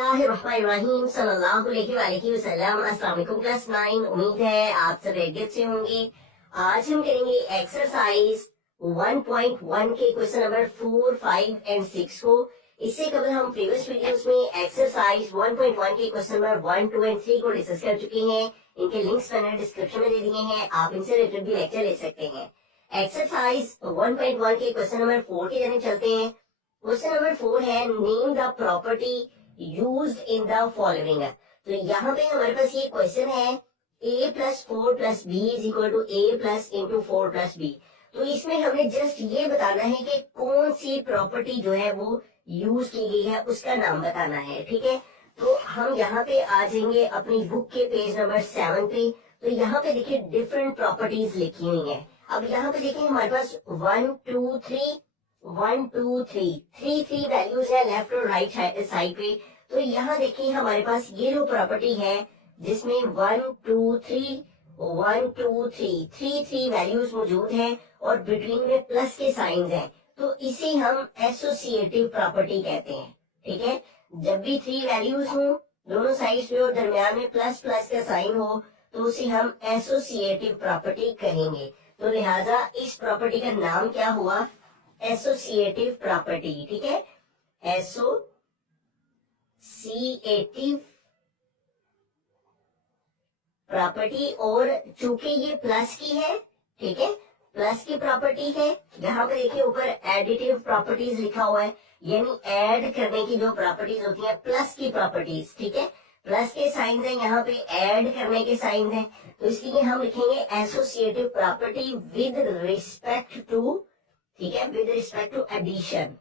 बिस्मिल्लाहिर्रहमानिर्रहीम सल्लल्लाहु अलैहि वसल्लम। अस्सलाम वालेकुम क्लास 9। उम्मीद है आप सब खैरियत से होंगे। आज हम करेंगे एक्सरसाइज 1.1 के क्वेश्चन नंबर 4, 5 एंड 6 को। इससे कबल हम प्रीवियस वीडियोस में एक्सरसाइज 1.1 के क्वेश्चन नंबर 1, 2 एंड 3 को डिस्कस कर चुके हैं। इनके लिंक्स मैंने डिस्क्रिप्शन में दे दिए हैं, आप इनसे रिलेटेड भी लेक्चर ले सकते हैं। एक्सरसाइज 1.1 के क्वेश्चन नंबर 4 की तरफ चलते हैं। क्वेश्चन नंबर 4 है name the property used in the following. तो यहाँ पे हमारे पास ये क्वेश्चन है a plus 4 plus B is equal to a plus into 4 plus B. तो इसमें हमें जस्ट ये बताना है कि कौन सी प्रॉपर्टी जो है वो यूज की गई है, उसका नाम बताना है। ठीक है, तो हम यहाँ पे आ जाएंगे अपनी बुक के पेज नंबर 7 पे। तो यहाँ पे देखिए डिफरेंट प्रॉपर्टीज लिखी हुई है। अब यहाँ पे देखिए हमारे पास 1, 2, 3 1, 2, 3 वैल्यूज है लेफ्ट और राइट साइड पे। तो यहाँ देखिए हमारे पास ये जो प्रॉपर्टी है जिसमें 1, 2, 3 1, 2, 3 वैल्यूज मौजूद हैं और बिटवीन में प्लस के साइंस हैं, तो इसे हम एसोसिएटिव प्रॉपर्टी कहते हैं। ठीक है, जब भी 3 वैल्यूज हो दोनों साइड पे और दरमियान में प्लस प्लस का साइन हो तो उसे हम एसोसिएटिव प्रॉपर्टी कहेंगे। तो लिहाजा इस प्रॉपर्टी का नाम क्या हुआ? Associative property. ठीक है, एसोसिएटिव प्रॉपर्टी। और चूंकि ये प्लस की है, ठीक है, प्लस की प्रॉपर्टी है। यहाँ पे देखिए ऊपर एडिटिव प्रॉपर्टीज लिखा हुआ है, यानी ऐड करने की जो प्रॉपर्टीज होती है प्लस की प्रॉपर्टीज। ठीक है, प्लस के साइन है, यहाँ पे ऐड करने के साइन है, तो इसलिए हम लिखेंगे associative property with respect to, ठीक है, विद रिस्पेक्ट टू एडिशन।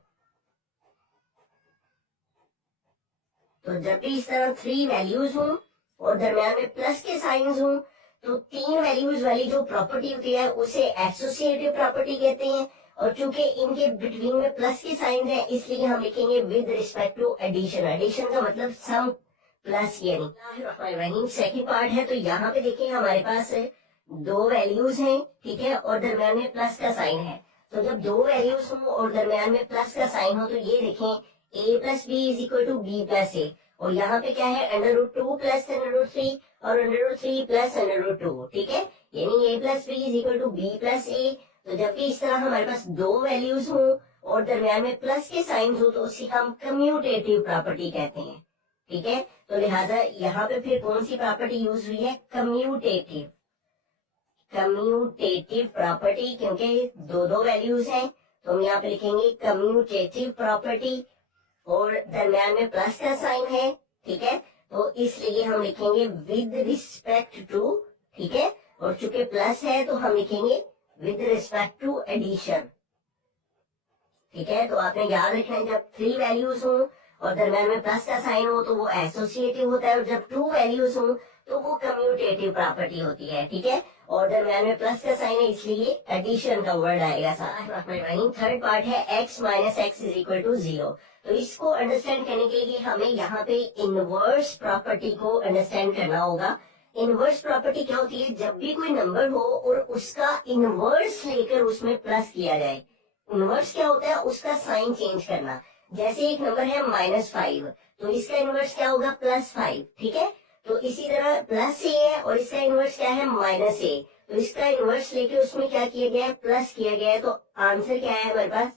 तो जब भी इस तरह 3 वैल्यूज हों और दरमियान में प्लस के साइंस हों तो 3 वैल्यूज वाली जो प्रॉपर्टी होती है उसे एसोसिएटिव प्रॉपर्टी कहते हैं। और चूंकि इनके बिटवीन में प्लस के साइन है इसलिए हम लिखेंगे with respect to addition. Addition का मतलब सम प्लस, यानी सेकंड पार्ट है। तो यहाँ पे देखिए हमारे पास 2 वैल्यूज हैं, ठीक है, और दरमियान में प्लस का साइन है। तो जब 2 वैल्यूज हो और दरमियान में प्लस का साइन हो तो ये देखें a plus B is equal to B plus A. और यहाँ पे क्या है √2 प्लस √3 और √3 प्लस √2। ठीक है, यानी a plus B is equal to B plus A. तो जबकि इस तरह हमारे पास 2 वैल्यूज हो और दरमियान में प्लस के साइन हो तो उसे हम कम्यूटेटिव प्रॉपर्टी कहते हैं। ठीक है, तो लिहाजा यहाँ पे फिर कौन सी प्रॉपर्टी यूज हुई है? कम्यूटेटिव प्रॉपर्टी, क्योंकि 2 वैल्यूज हैं तो हम यहाँ पे लिखेंगे कम्यूटेटिव प्रॉपर्टी और दरमियान में प्लस का साइन है। ठीक है, तो इसलिए हम लिखेंगे विद रिस्पेक्ट टू, ठीक है, और चूंकि प्लस है तो हम लिखेंगे विद रिस्पेक्ट टू एडिशन। ठीक है, तो आपने याद रखना है जब 3 वैल्यूज हो और दरमियान में प्लस का साइन हो तो वो एसोसिएटिव होता है, और जब 2 वैल्यूज हो तो वो कम्यूटेटिव प्रॉपर्टी होती है। ठीक है, और दरमियान में प्लस का साइन है इसलिए एडिशन का वर्ड आएगा साथ। थर्ड पार्ट है x minus X is equal to 0। तो इसको अंडरस्टैंड करने के लिए हमें यहाँ पे इनवर्स प्रॉपर्टी को अंडरस्टैंड करना होगा। इनवर्स प्रॉपर्टी क्या होती है? जब भी कोई नंबर हो और उसका इनवर्स लेकर उसमें प्लस किया जाए। इनवर्स क्या होता है? उसका साइन चेंज करना। जैसे एक नंबर है -5 तो इसका इनवर्स क्या होगा? +5। ठीक है, तो इसी तरह प्लस ए है और इसका इनवर्स क्या है? -a। तो इसका इनवर्स लेके उसमें क्या किया गया है? प्लस किया गया है, तो आंसर क्या है हमारे पास?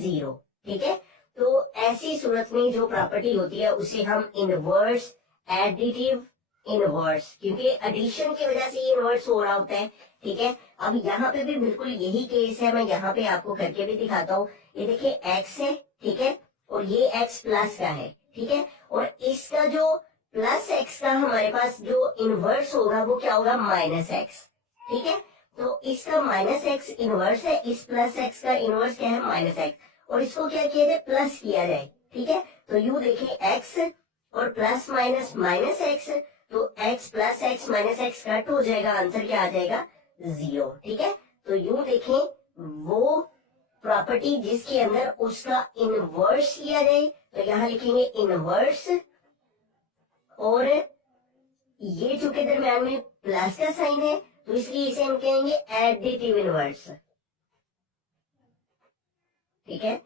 0। ठीक है, तो ऐसी सूरत में जो प्रॉपर्टी होती है उसे हम इनवर्स, एडिटिव इनवर्स, क्योंकि एडिशन की वजह से ये इनवर्स हो रहा होता है। ठीक है, अब यहाँ पे भी बिल्कुल यही केस है, मैं यहाँ पे आपको करके भी दिखाता हूँ। ये देखिए x है, ठीक है, और ये x प्लस का है। ठीक है, और इसका जो प्लस x का हमारे पास जो इनवर्स होगा वो क्या होगा? -x। ठीक है, तो इसका -x इनवर्स है, इस प्लस x का इनवर्स क्या है? -x, और इसको क्या किया जाए? प्लस किया जाए। ठीक है, तो यूं देखिए x और प्लस माइनस -x, तो x plus x minus x cut हो जाएगा, आंसर क्या आ जाएगा? 0। ठीक है, तो यूं देखें वो प्रॉपर्टी जिसके अंदर उसका इनवर्स लिया जाए, तो यहाँ लिखेंगे इनवर्स, और ये चूंकि दरमियान में प्लस का साइन है तो इसलिए इसे हम कहेंगे एडिटिव इनवर्स। ठीक है,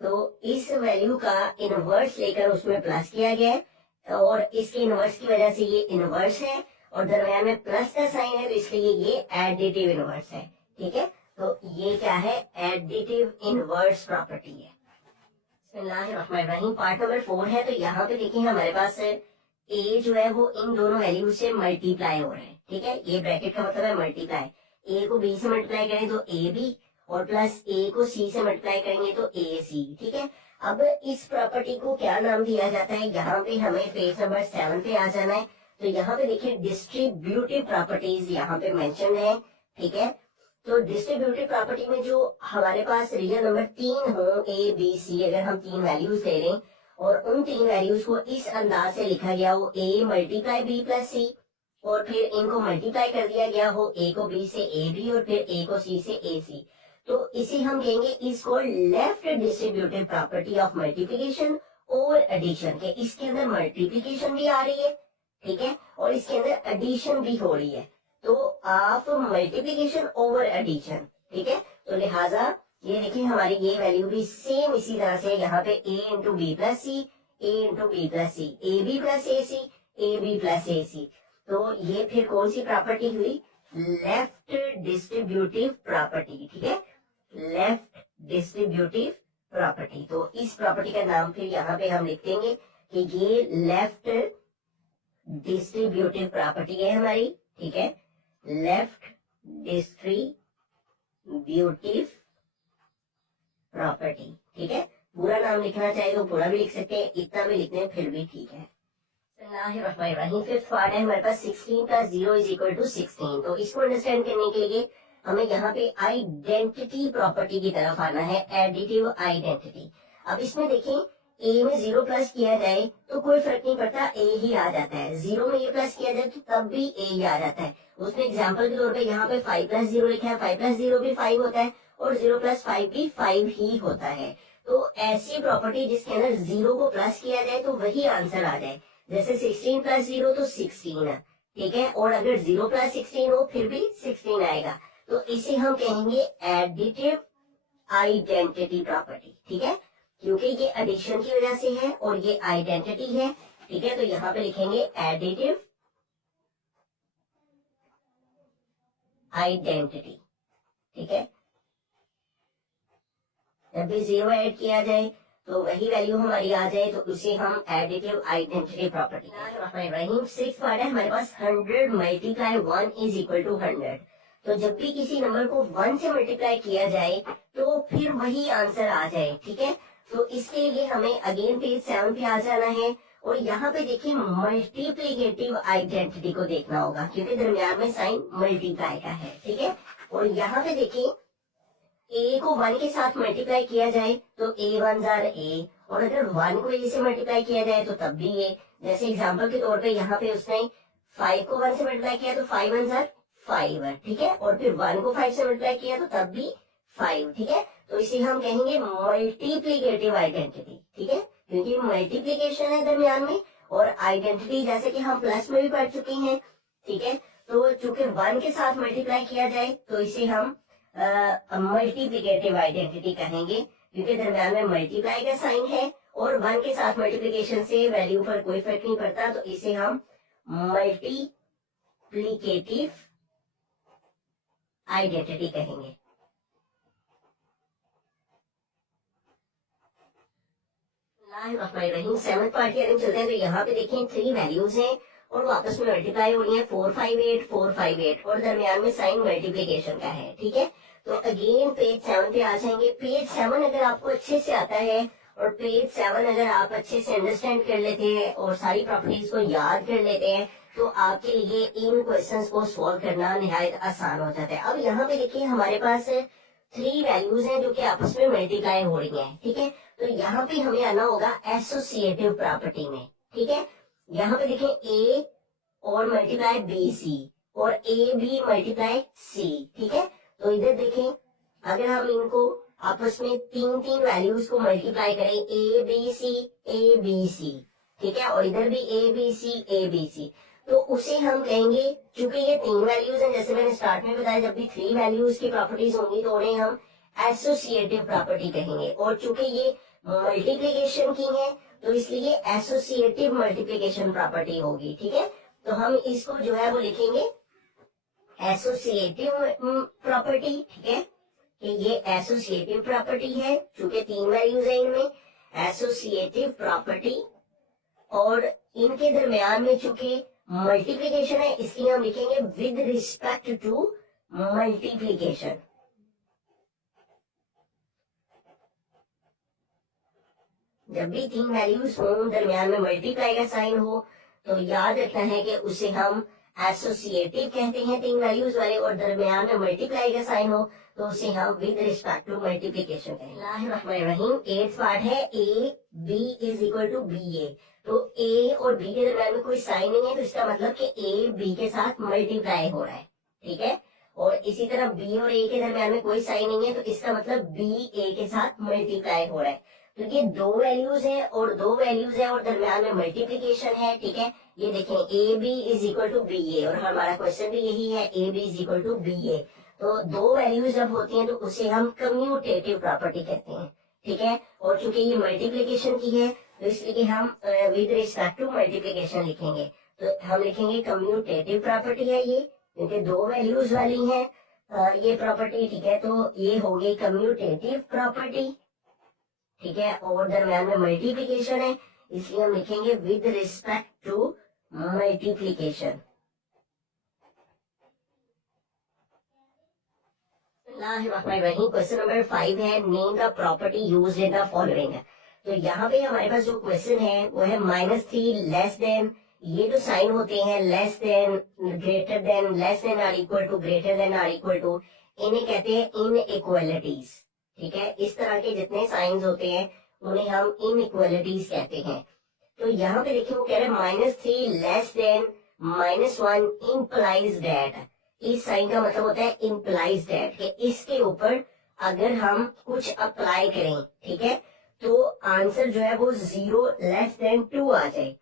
तो इस वैल्यू का इनवर्स लेकर उसमें प्लस किया गया है, और इसके इनवर्स की वजह से ये इनवर्स है, और दरम्यान में प्लस का साइन है तो इसलिए ये एडिटिव इनवर्स है। ठीक है, तो ये क्या है, एडिटिव इनवर्स प्रॉपर्टी है। बिस्मिल्लाहिर्रहमानिर्रहीम। पार्ट नंबर 4 है। तो यहाँ पे देखिए हमारे पास ए जो है वो इन दोनों वैल्यू से मल्टीप्लाई हो रहे हैं। ठीक है, ये ब्रैकेट का मतलब है मल्टीप्लाई। ए को बी से मल्टीप्लाई करें तो ए बी, और प्लस ए को सी से मल्टीप्लाई करेंगे तो ए सी। ठीक है, अब इस प्रॉपर्टी को क्या नाम दिया जाता है, यहाँ पे हमें पेज नंबर 7 पे आ जाना है। तो यहाँ पे देखिए डिस्ट्रीब्यूटिव प्रॉपर्टीज यहाँ पे मेंशन है। ठीक है, तो डिस्ट्रीब्यूटिव प्रॉपर्टी में जो हमारे पास रियल नंबर 3 हो, ए बी सी, अगर हम 3 वैल्यूज ले रहे हैं और उन 3 वैल्यूज को इस अंदाज से लिखा गया हो, ए मल्टीप्लाई बी प्लस सी, और फिर इनको मल्टीप्लाई कर दिया गया हो, ए को बी से ए बी और फिर ए को सी से ए सी, तो इसे हम कहेंगे is called left distributive property of multiplication और एडिशन के। इसके अंदर मल्टीप्लिकेशन भी आ रही है, ठीक है, और इसके अंदर एडिशन भी हो रही है, तो ऑफ मल्टीप्लिकेशन ओवर एडिशन। ठीक है, तो लिहाजा ये देखिए हमारी ये वैल्यू भी सेम इसी तरह से यहाँ पे A into B plus C, A into B plus C, A B plus A C, A B plus A C. तो ये फिर कौन सी प्रॉपर्टी हुई, लेफ्ट डिस्ट्रीब्यूटिव प्रॉपर्टी। ठीक है, लेफ्ट डिस्ट्रीब्यूटिव प्रॉपर्टी। तो इस प्रॉपर्टी का नाम फिर यहाँ पे हम लिख देंगे कि ये लेफ्ट डिस्ट्रीब्यूटिव प्रॉपर्टी है हमारी। ठीक है, लेफ्ट डिस्ट्रीब्यूटिव प्रॉपर्टी। ठीक है, पूरा नाम लिखना चाहे तो पूरा भी लिख सकते हैं, इतना भी लिखते हैं फिर भी ठीक है। फिफ्थ पार्ट है हमारे पास 16 प्लस 0 इज इक्वल टू 16। तो इसको अंडरस्टैंड करने के लिए हमें यहाँ पे आइडेंटिटी प्रॉपर्टी की तरफ आना है, एडिटिव आइडेंटिटी। अब इसमें देखें ए में 0 प्लस किया जाए तो कोई फर्क नहीं पड़ता, ए ही आ जाता है। 0 में ए प्लस किया जाए तो तब भी ए ही आ जाता है। उसमें एग्जाम्पल के तौर पे यहाँ पे 5 प्लस 0 लिखा है, 5 प्लस 0 भी 5 होता है और 0 प्लस 5 भी 5 ही होता है। तो ऐसी प्रॉपर्टी जिसके अंदर 0 को प्लस किया जाए तो वही आंसर आ जाए, जैसे 16 प्लस 0 तो 16। ठीक है, और अगर 0 प्लस 16 हो फिर भी 16 आएगा, तो इसे हम कहेंगे एडिटिव आइडेंटिटी प्रॉपर्टी। ठीक है, क्योंकि ये एडिशन की वजह से है और ये आइडेंटिटी है। ठीक है, तो यहाँ पे लिखेंगे एडिटिव आइडेंटिटी। ठीक है, जब भी 0 ऐड किया जाए तो वही वैल्यू हमारी आ जाए तो उसे हम एडिटिव आइडेंटिटी प्रॉपर्टी। 6 पार्ट है हमारे पास, 100 मल्टीप्लाई 1 इज इक्वल टू 100। तो जब भी किसी नंबर को 1 से मल्टीप्लाई किया जाए तो फिर वही आंसर आ जाए। ठीक है, तो इसके लिए हमें अगेन पेज 7 पे आ जाना है और यहाँ पे देखिए मल्टीप्लिकेटिव आइडेंटिटी को देखना होगा क्योंकि दरमियान में साइन मल्टीप्लाई का है। ठीक है, और यहाँ पे देखिए ए को 1 के साथ मल्टीप्लाई किया जाए तो ए 1 जार ए, और अगर 1 को ए से मल्टीप्लाई किया जाए तो तब भी ए। जैसे एग्जाम्पल के तौर पे यहाँ पे उसने 5 को 1 से मल्टीप्लाई किया तो 5 1 जार 5। ठीक है, और फिर 1 को 5 से मल्टीप्लाई किया तो तब भी 5। ठीक है, तो इसे हम कहेंगे मल्टीप्लिकेटिव आइडेंटिटी। ठीक है, क्योंकि मल्टीप्लिकेशन है दरमियान में, और आइडेंटिटी जैसे कि हम प्लस में भी पढ़ चुके हैं। ठीक है, तो चूंकि 1 के साथ मल्टीप्लाई किया जाए तो इसे हम मल्टीप्लिकेटिव आइडेंटिटी कहेंगे क्योंकि दरमियान में मल्टीप्लाई का साइन है और 1 के साथ मल्टीप्लिकेशन से वैल्यू पर कोई फर्क नहीं पड़ता, तो इसे हम मल्टीप्लिकेटिव आइडेंटिटी कहेंगे। सेवंथ पार्ट की अगर चलते हैं तो यहाँ पे देखिए 3 वैल्यूज हैं और वो आपस में मल्टीप्लाई हो रही है, 458 458, और दरमियान में साइन मल्टीप्लिकेशन का है। ठीक है, तो अगेन पेज 7 पे आ जाएंगे। पेज 7 अगर आपको अच्छे से आता है और पेज 7 अगर आप अच्छे से अंडरस्टैंड कर लेते हैं और सारी प्रॉपर्टीज को याद कर लेते हैं तो आपके लिए इन क्वेश्चंस को सॉल्व करना निहायत आसान हो जाता है। अब यहाँ पे देखिए हमारे पास 3 वैल्यूज हैं जो कि आपस में मल्टीप्लाई हो रही हैं। ठीक है, तो यहाँ पे हमें आना होगा एसोसिएटिव प्रॉपर्टी में। ठीक है, यहाँ पे देखें ए और मल्टीप्लाई बी सी और ए बी मल्टीप्लाई सी। ठीक है, तो इधर देखें अगर हम इनको आपस में 3 वैल्यूज को मल्टीप्लाई करें, ए बी सी, ठीक है, और इधर भी ए बी सी, तो उसे हम कहेंगे, चूंकि ये 3 वैल्यूज हैं, जैसे मैंने स्टार्ट में बताया जब भी 3 वैल्यूज की प्रॉपर्टीज होंगी तो उन्हें हम एसोसिएटिव प्रॉपर्टी कहेंगे, और चूंकि ये मल्टीप्लिकेशन की है तो इसलिए एसोसिएटिव मल्टीप्लिकेशन प्रॉपर्टी होगी, ठीक है। तो हम इसको जो है वो लिखेंगे एसोसिएटिव प्रॉपर्टी, ठीक है, कि ये एसोसिएटिव प्रॉपर्टी है, चूंकि 3 वैल्यूज है इनमें, एसोसिएटिव प्रॉपर्टी, और इनके दरमियान में चूंकि मल्टीप्लिकेशन है इसलिए हम लिखेंगे विद रिस्पेक्ट टू मल्टीप्लिकेशन। जब भी 3 वैल्यूज हो दरमियान में मल्टीप्लाई का साइन हो तो याद रखना है कि उसे हम एसोसिएटिव कहते हैं 3 वैल्यूज वाले, और दरमियान में मल्टीप्लाई का साइन हो तो उसे हम विद रिस्पेक्ट टू मल्टीप्लिकेशन कहेंगे। 8th पार्ट है A B is equal to B A. तो ए और बी के दरमियान में कोई साइन नहीं है, तो इसका मतलब कि ए बी के साथ मल्टीप्लाई हो रहा है, ठीक है। और इसी तरह बी और ए के दरमियान में कोई साइन नहीं है, तो इसका मतलब बी ए के साथ मल्टीप्लाई हो रहा है। तो ये 2 वैल्यूज है और 2 वैल्यूज है और दरमियान में मल्टीप्लिकेशन है, ठीक है। ये देखें A B is equal to B A, और हमारा क्वेश्चन भी यही है, A B is equal to B A. तो 2 वैल्यूज जब होती हैं तो उसे हम कम्यूटेटिव प्रॉपर्टी कहते हैं, ठीक है। और चूंकि ये मल्टीप्लिकेशन की है तो इसलिए हम विद रिस्पेक्ट टू मल्टीप्लिकेशन लिखेंगे। तो हम लिखेंगे कम्यूटेटिव प्रॉपर्टी है ये, क्योंकि 2 वैल्यूज वाली है ये प्रॉपर्टी, ठीक है। तो ये हो गई कम्यूटेटिव प्रॉपर्टी, ठीक है, और दरम्यान में मल्टीप्लिकेशन है इसलिए हम लिखेंगे with respect to multiplication. Question number 5 है name the property used in the following. तो यहाँ पे हमारे पास जो क्वेश्चन है वो है -3 लेस देन, ये जो साइन होते हैं less than, greater than, less than or equal to, greater than or equal to, इन्हें कहते हैं इनइक्वालिटीज, ठीक है। इस तरह के जितने साइंस होते हैं उन्हें हम इनइक्वालिटीज कहते हैं। तो यहाँ पे देखिए वो कह रहे हैं -3 लेस देन -1 इंप्लाइज दैट। इस साइन का मतलब होता है इंप्लाइज दैट, कि इसके ऊपर अगर हम कुछ अप्लाई करें, ठीक है, तो आंसर जो है वो 0 लेस देन 2 आ जाए।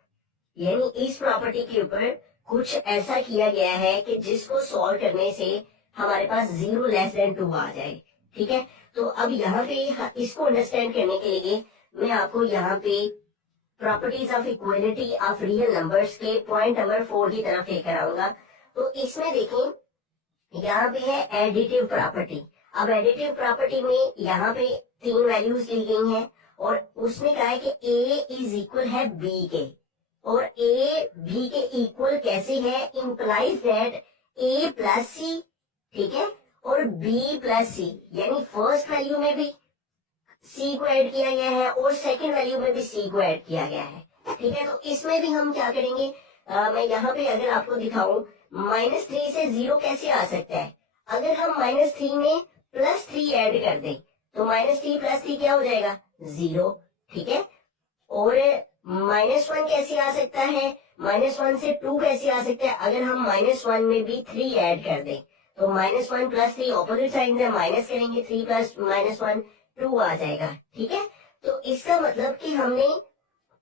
यानी इस प्रॉपर्टी के ऊपर कुछ ऐसा किया गया है कि जिसको सॉल्व करने से हमारे पास 0 लेस देन 2 आ जाए, ठीक है। तो अब यहाँ पे इसको अंडरस्टैंड करने के लिए मैं आपको यहाँ पे properties of equality of real numbers के पॉइंट नंबर 4 की तरफ लेकर आऊंगा। तो इसमें देखें यहाँ पे है एडिटिव प्रॉपर्टी। अब एडिटिव प्रॉपर्टी में यहाँ पे 3 वैल्यूज ली गई हैं और उसने कहा है कि a इज इक्वल है b के, और a b के इक्वल कैसे है, implies that a plus C, ठीक है, और b प्लस सी, यानी फर्स्ट वैल्यू में भी c को ऐड किया गया है और सेकंड वैल्यू में भी c को ऐड किया गया है, ठीक है। तो इसमें भी हम क्या करेंगे, मैं यहाँ पे अगर आपको दिखाऊं -3 से 0 कैसे आ सकता है, अगर हम -3 में +3 ऐड कर दें तो -3 + 3 क्या हो जाएगा, 0, ठीक है। और -1 कैसे आ सकता है, -1 से 2 कैसे आ सकता है, अगर हम -1 में भी 3 ऐड कर दें तो -1 + 3 ऑपोजिट साइन से माइनस करेंगे, 3 + -1 2 आ जाएगा, ठीक है। तो इसका मतलब कि हमने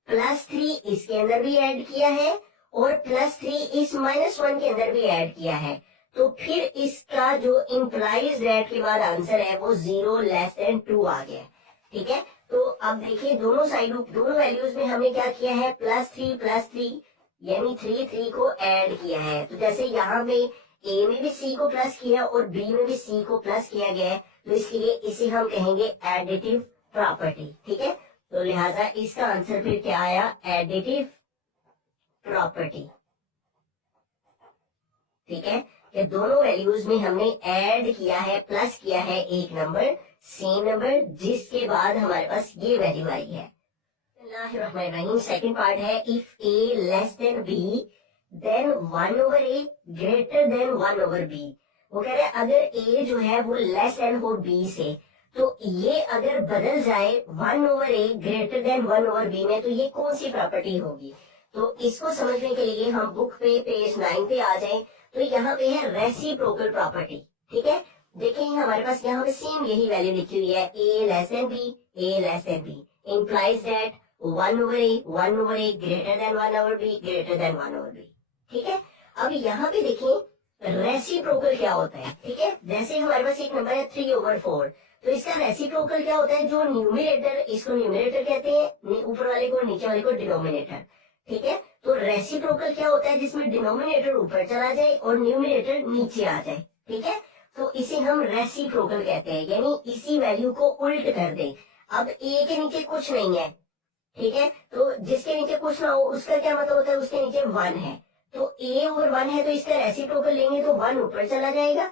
+3 इसके अंदर भी ऐड किया है और +3 इस -1 के अंदर भी ऐड किया है, तो फिर इसका जो इंप्लाइज दैट के बाद आंसर है वो 0 लेस देन 2 आ गया, ठीक है। तो अब देखिए दोनों साइडों, दोनों वैल्यूज में हमने क्या किया है, +3 यानी 3 को ऐड किया है। तो जैसे यहाँ पे a में भी c को प्लस किया और b में भी c को प्लस किया गया है, तो इसलिए इसे हम कहेंगे एडिटिव प्रॉपर्टी, ठीक है। तो लिहाजा इसका आंसर फिर क्या आया, एडिटिव प्रॉपर्टी, ठीक है, कि दोनों वैल्यूज में हमने ऐड किया है, प्लस किया है एक नंबर, सेम नंबर, जिसके बाद हमारे पास ये वैल्यू आई है। सेकंड पार्ट है if a less than b then 1/a greater than 1/b। वो कह रहे हैं अगर a जो है वो लेस देन हो b से, तो ये अगर बदल जाए 1/a ग्रेटर देन 1/b में, तो ये कौन सी प्रॉपर्टी होगी। तो इसको समझने के लिए हम बुक पे पेज 9 पे आ जाएं। तो यहाँ पे है रेसिप्रोकल प्रॉपर्टी, ठीक है। देखिए हमारे पास यहाँ पे सेम यही वैल्यू लिखी हुई है, a less than b implies that 1/a greater than 1/b greater than 1/b, ठीक है। अब यहाँ पे देखिए रेसिप्रोकल क्या होता है, ठीक है। जैसे हमारे पास एक नंबर है 3/4, तो इसका रेसिप्रोकल क्या होता है, जो न्यूमरेटर, इसको न्यूमरेटर कहते हैं, ऊपर वाले को, नीचे वाले को डिनोमिनेटर, ठीक है। तो रेसिप्रोकल क्या होता है, जिसमें डिनोमिनेटर ऊपर चला जाए और न्यूमरेटर नीचे आ जाए, ठीक है। तो इसे हम रेसिप्रोकल कहते हैं, यानी इसी वैल्यू को उल्ट कर दे। अब ए के नीचे कुछ नहीं है, ठीक है, तो जिसके नीचे कुछ ना हो उसका क्या मतलब होता है, उसके नीचे 1 है, तो ए और 1 है, तो इसका रेसिप्रोकल लेंगे तो 1 ऊपर चला जाएगा,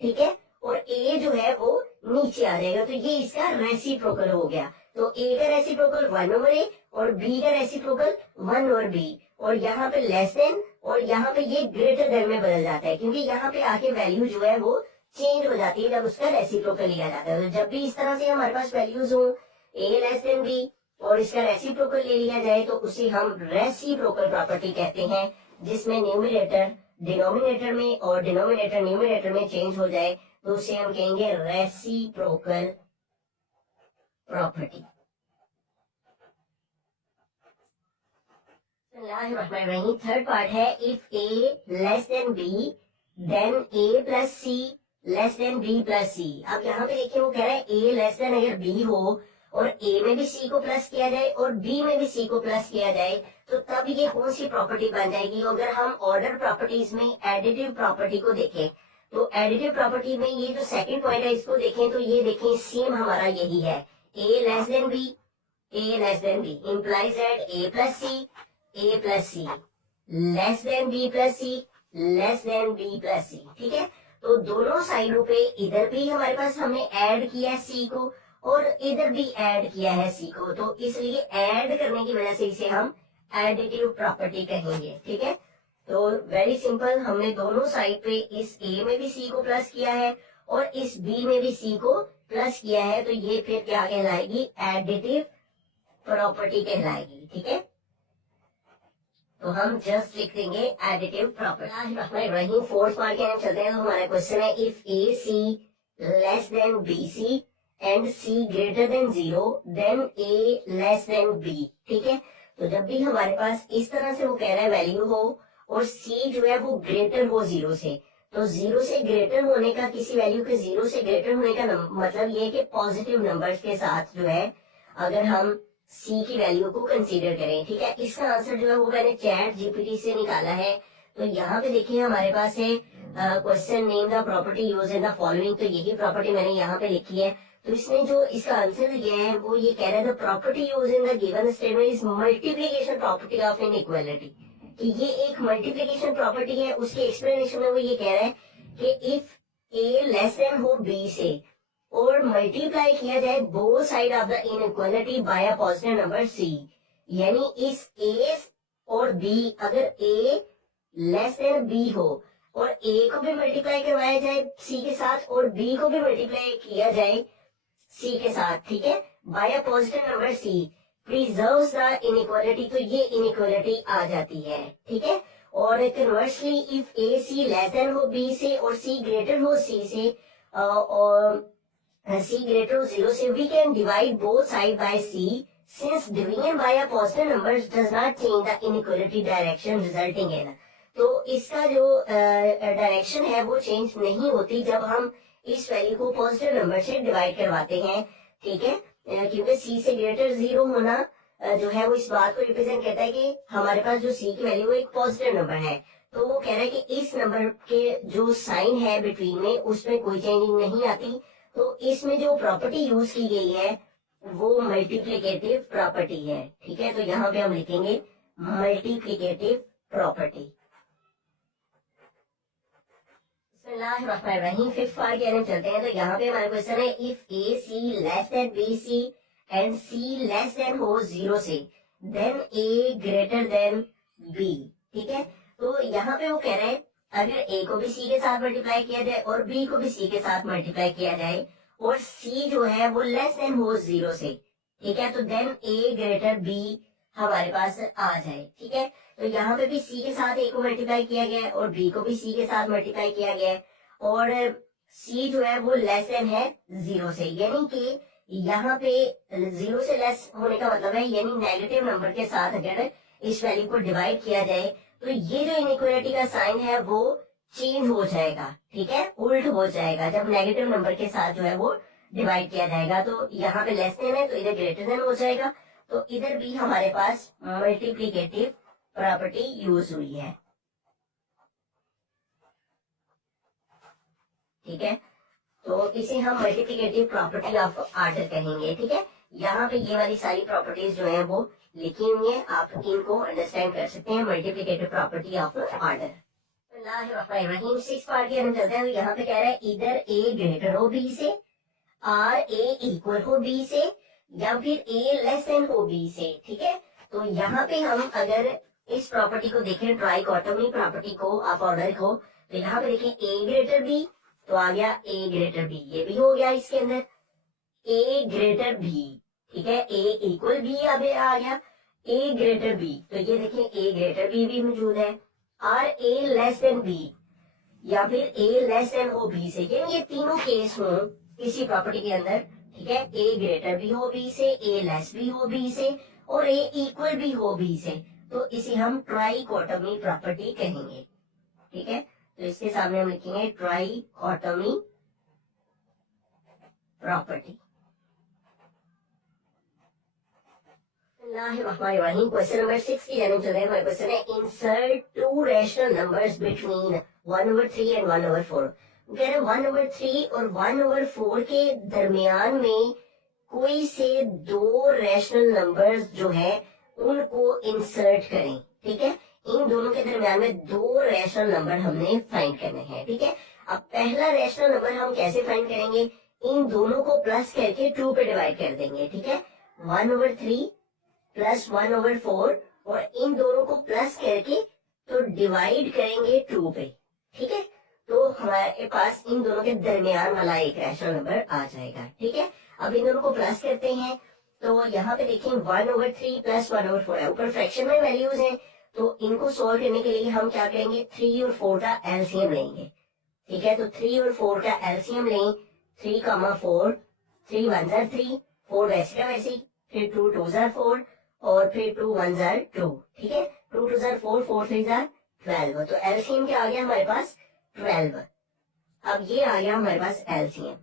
ठीक है, और ए जो है वो नीचे आ जाएगा, तो ये इसका रेसिप्रोकल हो गया। तो ए का रेसिप्रोकल 1 ओवर ए और बी का रेसिप्रोकल 1 ओवर बी, और यहाँ पे लेस देन और यहाँ पे ये ग्रेटर देन में बदल जाता है, क्योंकि यहाँ पे आके वैल्यू जो है वो चेंज हो जाती है जब उसका रेसिप्रोकल लिया जाता है। तो जब भी इस तरह से हमारे पास वैल्यूज हो ए लेस देन बी और इसका रेसिप्रोकल ले लिया जाए, तो उसे हम रेसिप्रोकल प्रॉपर्टी कहते हैं, जिसमें न्यूमरेटर डिनोमिनेटर में और डिनोमिनेटर न्यूमरेटर में चेंज हो जाए, तो उसे हम कहेंगे रेसिप्रोकल प्रॉपर्टी। थर्ड पार्ट है, if A less than B then A plus C less than B plus C. अब यहाँ पे देखिए वो कह रहा है ए लेस देन अगर बी हो और ए में भी सी को प्लस किया जाए और बी में भी सी को प्लस किया जाए, तो तब ये कौन सी प्रॉपर्टी बन जाएगी। अगर हम ऑर्डर प्रॉपर्टीज में एडिटिव प्रॉपर्टी को देखें, तो एडिटिव प्रॉपर्टी में ये जो सेकंड पॉइंट है इसको देखें, तो ये देखें सेम हमारा यही है, A less than B, A less than B implies that A plus C less than B plus C less than B plus C, ठीक है। तो दोनों साइडों पे इधर भी हमारे पास हमने ऐड किया है सी को और इधर भी ऐड किया है सी को, तो इसलिए ऐड करने की वजह से इसे हम एडिटिव प्रॉपर्टी कहेंगे, ठीक है। तो वेरी सिंपल, हमने दोनों साइड पे इस ए में भी सी को प्लस किया है और इस बी में भी सी को प्लस किया है, तो ये फिर क्या कहलाएगी, एडिटिव प्रॉपर्टी कहलाएगी, ठीक है। तो हम जस्ट लिख देंगे एडिटिव प्रॉपर्टी। फोर्थ पार्ट के हम चलते हैं, तो हमारा क्वेश्चन है, if A C less than B C and C greater than 0 then A less than B, ठीक है। तो जब भी हमारे पास इस तरह से वो कह रहा है वैल्यू हो और सी जो है वो ग्रेटर हो 0 से, तो 0 से ग्रेटर होने का, किसी वैल्यू के 0 से ग्रेटर होने का मतलब ये कि पॉजिटिव नंबर्स के साथ जो है अगर हम सी की वैल्यू को कंसीडर करें, ठीक है। इसका आंसर जो है वो मैंने चैट जीपीटी से निकाला है। तो यहाँ पे देखिए हमारे पास है question name the property use in the following, तो यही प्रॉपर्टी मैंने यहाँ पे लिखी है। तो इसने जो इसका आंसर दिया है वो ये कह रहा है, the property use in the given statement is multiplication property of inequality, कि ये एक मल्टीप्लीकेशन प्रॉपर्टी है। उसके एक्सप्लेनेशन में वो ये कह रहा है कि इफ ए लेस देन हो बी से और मल्टीप्लाई किया जाए both side of the inequality by a positive number C, यानी इस ए और बी, अगर ए लेस देन बी हो और ए को भी मल्टीप्लाई करवाया जाए सी के साथ और बी को भी मल्टीप्लाई किया जाए सी के साथ, ठीक है, by a positive number C preserves the inequality, तो ये इनइक्वालिटी आ जाती है, ठीक है। और conversely if A C less than हो बी से और सी ग्रेटर हो सी से और सी ग्रेटर हो 0 से, we can divide both side by C since division by a positive numbers does not change the inequality direction resulting in. तो इसका जो डायरेक्शन है वो चेंज नहीं होती जब हम इस वैल्यू को पॉजिटिव नंबर से डिवाइड करवाते हैं, ठीक है, क्योंकि सी से ग्रेटर 0 होना जो है वो इस बात को रिप्रेजेंट करता है कि हमारे पास जो सी की वैल्यू वो एक पॉजिटिव नंबर है। तो वो कह रहा है कि इस नंबर के जो साइन है बिटवीन में उसमें कोई चेंजिंग नहीं आती। तो इसमें जो प्रॉपर्टी यूज की गई है वो मल्टीप्लीकेटिव प्रॉपर्टी है, ठीक है। तो यहाँ पे हम लिखेंगे मल्टीप्लीकेटिव प्रॉपर्टी। फिफ्थ पार्ट की तरफ चलते हैं। तो यहाँ पे हमारा क्वेश्चन है, if A C less than B C and C less than हो 0 से then A greater than B, ठीक है। तो यहाँ पे वो कह रहे हैं अगर ए को भी सी के साथ मल्टीप्लाई किया जाए और बी को भी सी के साथ मल्टीप्लाई किया जाए और सी जो है वो लेस देन हो 0 से, ठीक है, तो देन ए ग्रेटर बी हमारे पास आ जाए, ठीक है। तो यहाँ पे भी सी के साथ ए को मल्टीप्लाई किया गया है और बी को भी सी के साथ मल्टीप्लाई किया गया है और सी जो है वो लेस देन है 0 से, यानी कि यहाँ पे 0 से लेस होने का मतलब है यानी नेगेटिव नंबर के साथ अगर इस वैल्यू को डिवाइड किया जाए तो ये जो इनइक्वालिटी का साइन है वो चेंज हो जाएगा, ठीक है, उल्ट हो जाएगा जब नेगेटिव नंबर के साथ जो है वो डिवाइड किया जाएगा। तो यहाँ पे लेस देन है तो इधर ग्रेटर देन हो जाएगा, तो इधर भी हमारे पास मल्टीप्लीकेटिव प्रॉपर्टी यूज हुई है। ठीक है, तो इसे हम मल्टीप्लीकेटिव प्रॉपर्टी ऑफ ऑर्डर कहेंगे। ठीक है, यहाँ पे ये वाली सारी प्रॉपर्टीज जो है वो लिखी हुई है, आप इनको अंडरस्टैंड कर सकते हैं। Multiplicative property of order. Six part की हम चलते हैं, तो यहाँ पे कह रहा है इधर ए ग्रेटर हो बी से, आर ए इक्वल हो बी से, या फिर ए लेस देन हो बी से। ठीक है, तो यहाँ पे हम अगर इस प्रॉपर्टी को देखें, ट्राइकोटोमी प्रॉपर्टी को ऑफ ऑर्डर को, तो यहाँ पे देखें ए ग्रेटर बी, तो आ गया ए ग्रेटर बी, ये भी हो गया इसके अंदर ए ग्रेटर बी। ठीक है, ए इक्वल बी अब आ गया ए ग्रेटर बी, तो ये देखिए ए ग्रेटर बी भी मौजूद है। और ए लेस देन बी या फिर ए लेस देन हो बी से, ये तीनों केस हो किसी प्रॉपर्टी के अंदर। ठीक है, ए ग्रेटर भी हो बी से, ए लेस भी हो बी से, और ए इक्वल भी हो बी से, तो इसे हम ट्राइकोटोमी प्रॉपर्टी कहेंगे। ठीक है, तो इसके सामने हम लिखेंगे ट्राइकोटोमी प्रॉपर्टी। क्वेश्चन नंबर 6 की जाने चल रहे हैं। क्वेश्चन है insert to rational numbers between 1/3 and 1/4। कह रहे 1/3 और 1/4 के दरमियान में कोई से दो रैशनल नंबर्स जो है उनको इंसर्ट करें। ठीक है, इन दोनों के दरमियान में दो रैशनल नंबर हमने फाइंड करने हैं। ठीक है, अब पहला रैशनल नंबर हम कैसे फाइंड करेंगे, इन दोनों को प्लस करके 2 पे डिवाइड कर देंगे। ठीक है, 1/3 प्लस 1/4, और इन दोनों को प्लस करके तो डिवाइड करेंगे 2 पे। ठीक है, तो हमारे पास इन दोनों के दरमियान वाला एक रैशनल नंबर आ जाएगा। ठीक है, अब इन दोनों को प्लस करते हैं, तो यहाँ पे देखिए 1/3 प्लस 1/4 है, ऊपर फ्रैक्शन में वैल्यूज हैं, तो इनको सोल्व करने के लिए हम क्या करेंगे, 3 और 4 का एलसीएम लेंगे। ठीक है, तो 3 और 4 का एलसीएम लें, 3,4, 3 1 जार 3, 4 वैसे का वैसे, फिर 2 2 जार 4, और फिर 2 1 जार 2। ठीक है, 2 2 जार 4, 4 3 जार 12, तो एलसीएम क्या आ गया हमारे पास 12। अब ये आ गया हमारे पास एलसीएम।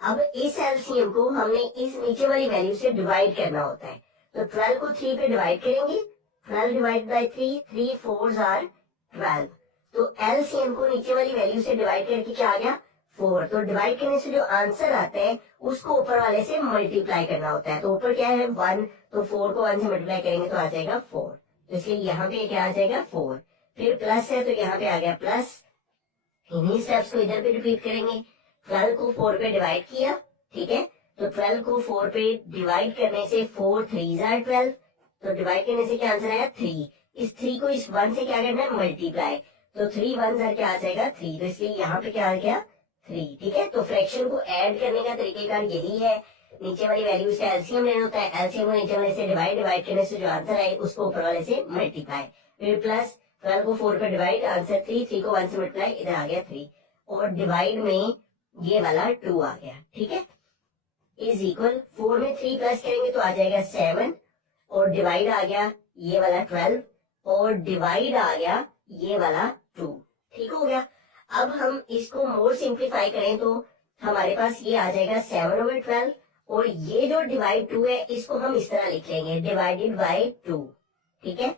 अब इस एलसीएम को हमने इस नीचे वाली वैल्यू से डिवाइड करना होता है, तो 12 को 3 पे डिवाइड करेंगे, 12 डिवाइड बाई 3, 3 4 आर 12, तो एलसीएम को नीचे वाली वैल्यू से डिवाइड करके क्या आ गया 4। तो डिवाइड करने से जो आंसर आता है उसको ऊपर वाले से मल्टीप्लाई करना होता है, तो ऊपर क्या है 1, तो 4 को 1 से मल्टीप्लाई करेंगे तो आ जाएगा 4, तो इसलिए यहाँ पे क्या आ जाएगा 4। फिर प्लस है तो यहाँ पे आ गया प्लस, इन्हीं स्टेप्स को इधर पे रिपीट करेंगे। 12 को 4 पे डिवाइड किया, ठीक है, तो 12 को 4 पे डिवाइड करने से 4 3 जार 12, तो डिवाइड करने से क्या आंसर आया 3। इस 3 को इस 1 से क्या करना है मल्टीप्लाई, तो 3 1 जार क्या आ जाएगा 3, तो इसलिए यहाँ पे क्या आ गया 3। ठीक है, तो फ्रैक्शन को ऐड करने का तरीकेकार यही है, नीचे वाली वैल्यू से एलसीएम लेना होता है, एलसीएम को नीचे वाले से डिवाइड करने से जो आंसर आए उसको ऊपर वाले से मल्टीप्लाई, फिर प्लस 12 को 4 पे डिवाइड, आंसर 3, 3 को 1 से मल्टीप्लाई, इधर आ गया 3, और डिवाइड में ये वाला 2 आ गया। ठीक है, इज इक्वल 4 में 3 प्लस करेंगे तो आ जाएगा 7, और डिवाइड आ गया ये वाला 12, और डिवाइड आ गया ये वाला 2। ठीक हो गया, अब हम इसको मोर सिंप्लीफाई करें तो हमारे पास ये आ जाएगा 7/12, और ये जो डिवाइड 2 है इसको हम इस तरह लिख लेंगे डिवाइडेड बाय 2। ठीक है,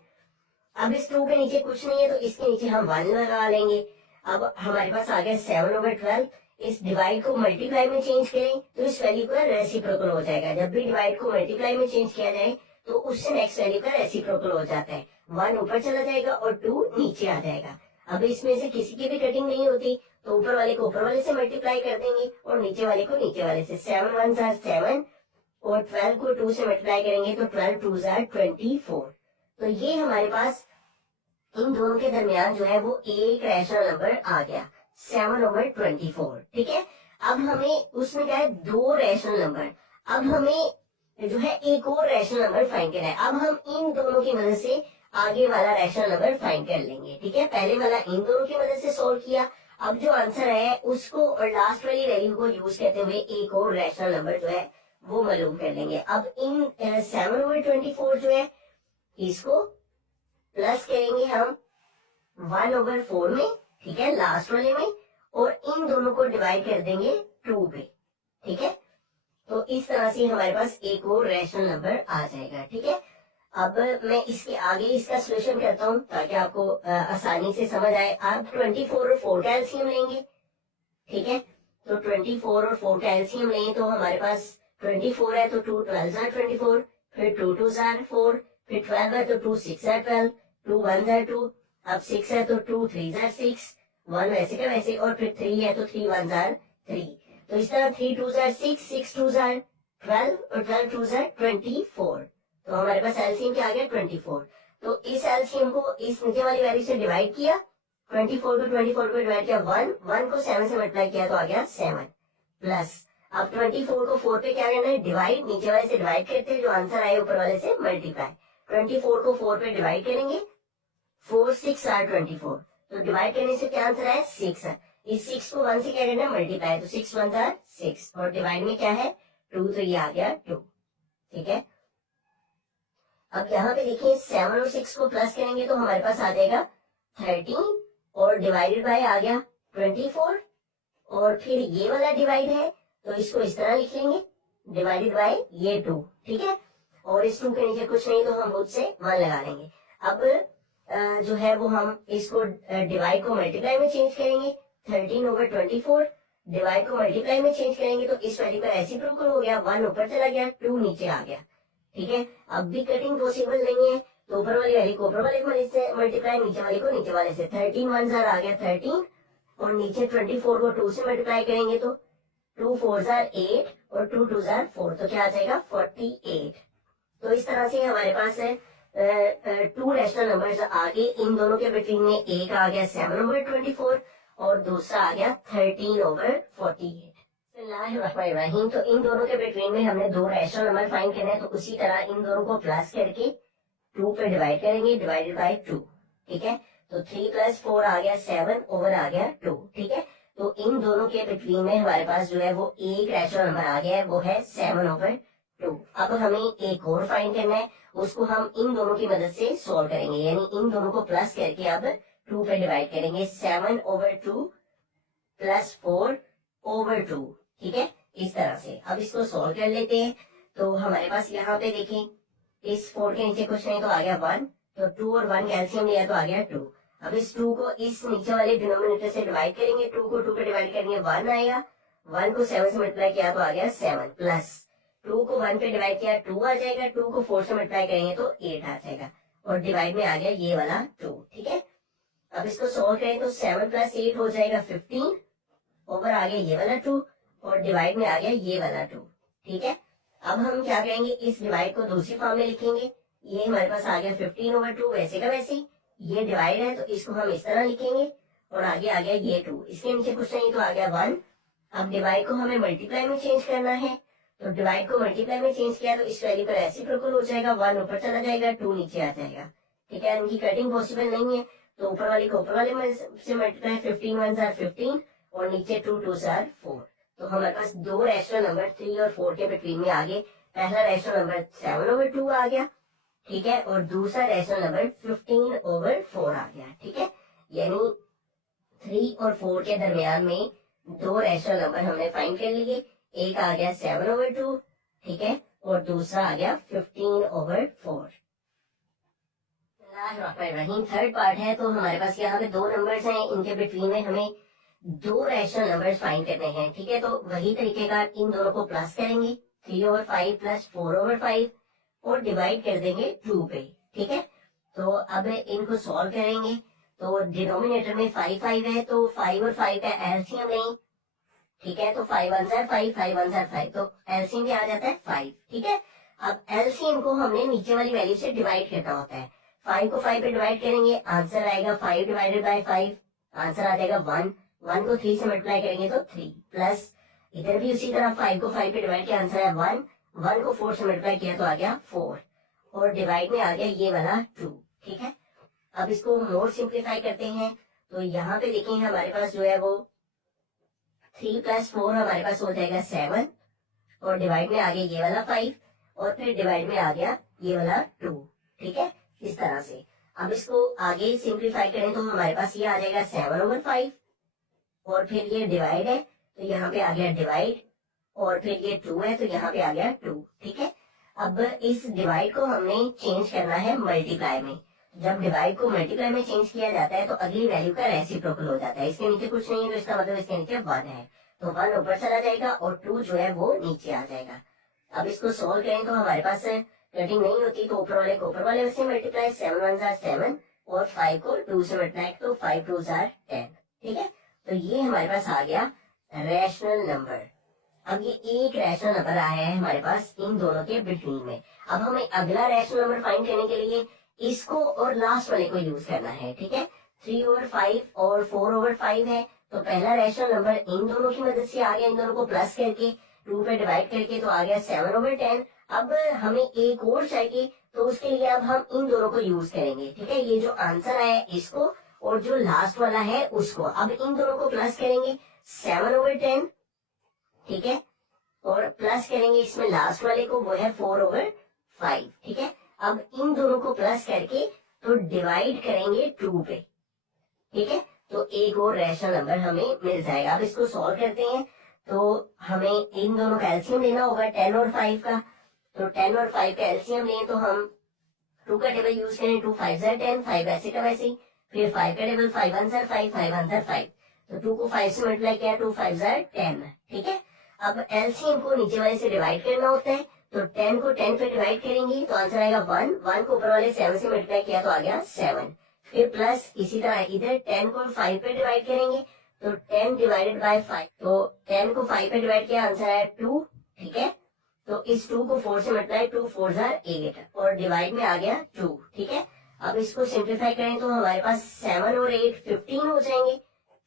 अब इस 2 के नीचे कुछ नहीं है तो इसके नीचे हम 1 लगा लेंगे। अब हमारे पास आ गया 7/12, इस डिवाइड को मल्टीप्लाई में चेंज करें तो इस वैल्यू का रेसिप्रोकल हो जाएगा। जब भी डिवाइड को मल्टीप्लाई में चेंज किया जाए तो उससे नेक्स्ट वैल्यू का रेसिप्रोकल हो जाता है, 1 ऊपर चला जाएगा और 2 नीचे आ जाएगा। अब इसमें से किसी की भी कटिंग नहीं होती तो ऊपर वाले को ऊपर वाले से मल्टीप्लाई कर देंगे और नीचे वाले को नीचे वाले से। 7 1 जार 7, और 12 को 2 से मल्टीप्लाई करेंगे तो 12 2 जार 24। तो ये हमारे पास इन दोनों के दरमियान जो है वो एक रैशनल नंबर आ गया 7/24। ठीक है, अब हमें उसमें क्या है 2 रैशनल नंबर, अब हमें जो है एक और रैशनल नंबर फाइंड करना है। अब हम इन दोनों की मदद से आगे वाला रैशनल नंबर फाइंड कर लेंगे। ठीक है, पहले वाला इन दोनों की मदद से सोल्व किया, अब जो आंसर है उसको और लास्ट वाली वैल्यू को यूज करते हुए एक और रैशनल नंबर जो है वो मालूम कर लेंगे। अब इन 7/24 जो है इसको प्लस करेंगे हम 1/4 में, ठीक है, लास्ट वाले में, और इन दोनों को डिवाइड कर देंगे 2 पे। ठीक है, तो इस तरह से हमारे पास एक और रैशनल नंबर आ जाएगा। ठीक है, अब मैं इसके आगे इसका सोल्यूशन करता हूं ताकि आपको आसानी से समझ आए। आप 24 और 4 का एलसीएम लेंगे। ठीक है, तो 24 और 4 का एलसीएम लें तो हमारे पास 24 है तो 2 12 are 24, फिर 2 2 are 4, फिर 12 है तो 2 6 are 12, 2 1 are 2, अब 6 है तो 2 3 are 6, 1 वैसे का वैसे, और फिर 3 है तो 3 1 are 3। तो इस तरह 3 2 are 6, 6 2 are 12 और 12 2 are 24। तो हमारे पास एलसीएम क्या आ गया 24। तो इस एलसीएम को इस नीचे वाली वैल्यू से डिवाइड किया, 24 को 24 को डिवाइड किया 1 को 7 से मल्टीप्लाई किया तो आ गया 7 प्लस, अब 24 को 4 पे क्या करना है डिवाइड, नीचे वाले से डिवाइड करते हैं, जो आंसर आए ऊपर वाले से मल्टीप्लाई। 24 को 4 पे डिवाइड करेंगे, 4 6 are 24, तो डिवाइड करने से क्या आंसर आया 6 है। इस 6 को 1 से क्या करना है मल्टीप्लाई, तो 6 1 are 6 और डिवाइड में क्या है 2, तो ये आ गया 2। ठीक है, अब यहाँ पे देखिए 7 और 6 को प्लस करेंगे तो हमारे पास आ जाएगा 13 और डिवाइडेड बाय आ गया 24, और फिर ये वाला डिवाइड है तो इसको इस तरह लिख लेंगे डिवाइडेड बाय ये 2। ठीक है, और इस 2 के नीचे कुछ नहीं तो हम खुद से 1 लगा लेंगे। अब जो है वो हम इसको डिवाइड को मल्टीप्लाई में चेंज करेंगे, 13 over 24 डिवाइड को मल्टीप्लाई में चेंज करेंगे तो इस वैल्यू का रेसिप्रोकल हो गया, 1 ऊपर चला गया 2 नीचे आ गया। ठीक है, अब भी कटिंग पॉसिबल नहीं है तो ऊपर वाली वैल्यू को ऊपर वाले से मल्टीप्लाई, नीचे वाले को नीचे वाले से, 13 1 आ गया 13, और नीचे 24 को 2 से मल्टीप्लाई करेंगे तो 2 4 8 और 2 2 4, तो क्या आ जाएगा 48। तो इस तरह से हमारे पास है 2 रैशनल नंबर्स आगे, इन दोनों के बिटवीन में एक आ गया 7 over 24 और दूसरा आ गया 13 over 48। बिस्मिल्लाहिर्रहमानिर्रहीम। तो इन दोनों के बिटवीन में हमने 2 रैशनल नंबर फाइंड करना है, तो उसी तरह इन दोनों को प्लस करके 2 पे डिवाइड करेंगे, डिवाइडेड बाय 2। ठीक है, तो 3 + 4 आ गया 7 ओवर आ गया 2। ठीक है, तो इन दोनों के बिटवीन में हमारे पास जो है वो एक रैशनल नंबर आ गया है, वो है 7 over 2। अब हमें एक और फाइंड करना है, उसको हम इन दोनों की मदद से सॉल्व करेंगे, यानी इन दोनों को प्लस करके अब 2 पे डिवाइड करेंगे, 7 over 2 + 4 over 2। ठीक है, इस तरह से अब इसको सॉल्व कर लेते हैं। तो हमारे पास यहाँ पे देखें, इस 4 के नीचे कुछ नहीं तो आ गया 1, तो 2 और 1 कैल्सियम लिया तो आ गया 2। अब इस 2 को इस नीचे वाले डिनोमिनेटर से डिवाइड करेंगे, 2 को 2 पे डिवाइड करेंगे 1 आएगा, 1 को 7 से मल्टीप्लाई किया तो आ गया 7 प्लस 2 को 1 पे डिवाइड किया 2 आ जाएगा, 2 को 4 से मल्टीप्लाई करेंगे तो 8 आ जाएगा, और डिवाइड में आ गया ये वाला 2। ठीक है, अब इसको सॉल्व करें तो 7 + 8 हो जाएगा 15 ओवर आ गया ये वाला 2, और डिवाइड में आ गया ये वाला 2। ठीक है, अब हम क्या करेंगे, इस डिवाइड को दूसरी फॉर्म में लिखेंगे, ये हमारे पास आ गया 15 over 2 वैसे का वैसे, ये डिवाइड है तो इसको हम इस तरह लिखेंगे, और आगे आ गया ये 2, इसके नीचे कुछ नहीं तो आ गया 1। अब डिवाइड को हमें मल्टीप्लाई में चेंज करना है, तो डिवाइड को मल्टीप्लाई में चेंज किया तो इस वैल्यू का रेसिप्रोकल हो जाएगा, 1 ऊपर चला जाएगा 2 नीचे आ जाएगा। ठीक है, इनकी कटिंग पॉसिबल नहीं है तो ऊपर वाले को ऊपर वाले से मल्टीप्लाई, 15 1 are 15 और नीचे 2 2 are 4। तो हमारे पास 2 रैशनल नंबर 3 और 4 के बिटवीन में आगे पहला रैशनल नंबर 7 over 2 आ गया। ठीक है, और दूसरा रैशनल नंबर 15 over 4 आ गया। ठीक है, यानी 3 और 4 के दरमियान में 2 रैशनल नंबर हमने फाइंड कर लिए, एक आ गया 7 over 2, ठीक है, और दूसरा आ गया 15 over 4। थर्ड पार्ट है, तो हमारे पास यहाँ पे 2 नंबर्स हैं, इनके बिटवीन में हमें 2 रैशनल नंबर्स फाइंड करने हैं। ठीक है, तो वही तरीके का इन दोनों को प्लस करेंगे, 3 over 5 + 4 over 5 और डिवाइड कर देंगे 2 पे। ठीक है, तो अब इनको सॉल्व करेंगे, तो डिनोमिनेटर में 5 5 है तो 5 और 5 का एलसीएम लें। ठीक है, तो 5 1 are 5, 5 1 are 5, तो एलसीएम भी आ जाता है 5। ठीक है, अब एलसीएम को हमने नीचे वाली वैल्यू से डिवाइड करना होता है, 5 को 5 पे डिवाइड करेंगे, आंसर आएगा 5 डिवाइडेड बाय 5, आंसर आ जाएगा 1, 1 को 3 से मल्टीप्लाई करेंगे तो 3, प्लस इधर भी उसी तरह 5 को 5 पे डिवाइड किया, आंसर है 1, 1 को 4 से मल्टीप्लाई किया तो आ गया 4, और डिवाइड में आ गया ये वाला 2। ठीक है, अब इसको मोर सिंप्लीफाई करते हैं, तो यहाँ पे देखें हमारे पास जो है वो 3 + 4 हमारे पास हो जाएगा 7, और डिवाइड में आ गया ये वाला 5, और फिर डिवाइड में आ गया ये वाला 2। ठीक है, इस तरह से अब इसको आगे सिंप्लीफाई करें तो हमारे पास ये आ जाएगा 7 over 5, और फिर ये डिवाइड है तो यहाँ पे आ गया डिवाइड, और फिर ये 2 है तो यहाँ पे आ गया 2, ठीक है। अब इस डिवाइड को हमने चेंज करना है मल्टीप्लाई में। जब डिवाइड को मल्टीप्लाई में चेंज किया जाता है तो अगली वैल्यू का रेसिप्रोकल हो जाता है। इसके नीचे कुछ नहीं है तो इसका मतलब इसके नीचे 1 है, तो 1 ऊपर चला जाएगा और 2 जो है वो नीचे आ जाएगा। अब इसको सोल्व करें तो हमारे पास कटिंग नहीं होती, तो ऊपर वाले को ऊपर वाले से मल्टीप्लाई, 7 1 7 और 5 को 2 से मल्टीप्लाई तो 5 2 10, ठीक है। तो ये हमारे पास आ गया रैशनल नंबर। अब ये एक रैशनल नंबर आया है हमारे पास इन दोनों के बिटवीन में। अब हमें अगला रैशनल नंबर फाइंड करने के लिए इसको और लास्ट वाले को यूज करना है, ठीक है। 3/5 और 4/5 है, तो पहला रैशनल नंबर इन दोनों की मदद से आ गया, इन दोनों को प्लस करके 2 पे डिवाइड करके तो आ गया 7/10। अब हमें एक और चाहिए, तो उसके लिए अब हम इन दोनों को यूज करेंगे, ठीक है। ये जो आंसर आया इसको और जो लास्ट वाला है उसको, अब इन दोनों को प्लस करेंगे 7/10, ठीक है, और प्लस करेंगे इसमें लास्ट वाले को, वो है 4/5, ठीक है। अब इन दोनों को प्लस करके तो डिवाइड करेंगे 2 पे, ठीक है। तो एक और रैशनल नंबर हमें मिल जाएगा। अब इसको सॉल्व करते हैं तो हमें इन दोनों का एलसीएम लेना होगा 10 और 5 का। तो 10 और 5 का एलसीएम लें तो हम 2 का टेबल यूज करें, 2 5 10, 5 ऐसे का वैसे ही, फिर 5 का टेबल 5 1 5, 5 1 5, तो 2 को 5 से मल्टीप्लाई किया 2 5 10, ठीक है। अब एलसीएम को नीचे वाले से डिवाइड करना होता है, तो 10 को 10 पे डिवाइड करेंगे तो आंसर आएगा 1, 1 को ऊपर वाले 7 से मल्टीप्लाई किया तो आ गया 7, फिर प्लस इसी तरह इधर 10 को 5 पे डिवाइड करेंगे तो 10 डिवाइडेड बाय 5, तो 10 को 5 पे डिवाइड किया आंसर आया 2, ठीक है। तो इस 2 को 4 से मल्टीप्लाई 2 4 8 और डिवाइड में आ गया 2, ठीक है। अब इसको सिंप्लीफाई करें तो हमारे पास 7 और 8 15 हो जाएंगे,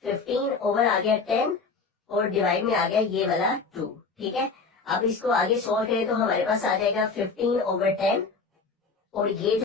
15 ओवर आ गया 10 और डिवाइड में आ गया ये वाला 2, ठीक है। अब इसको आगे सॉल्व करें तो हमारे पास आ जाएगा 15/10 और ये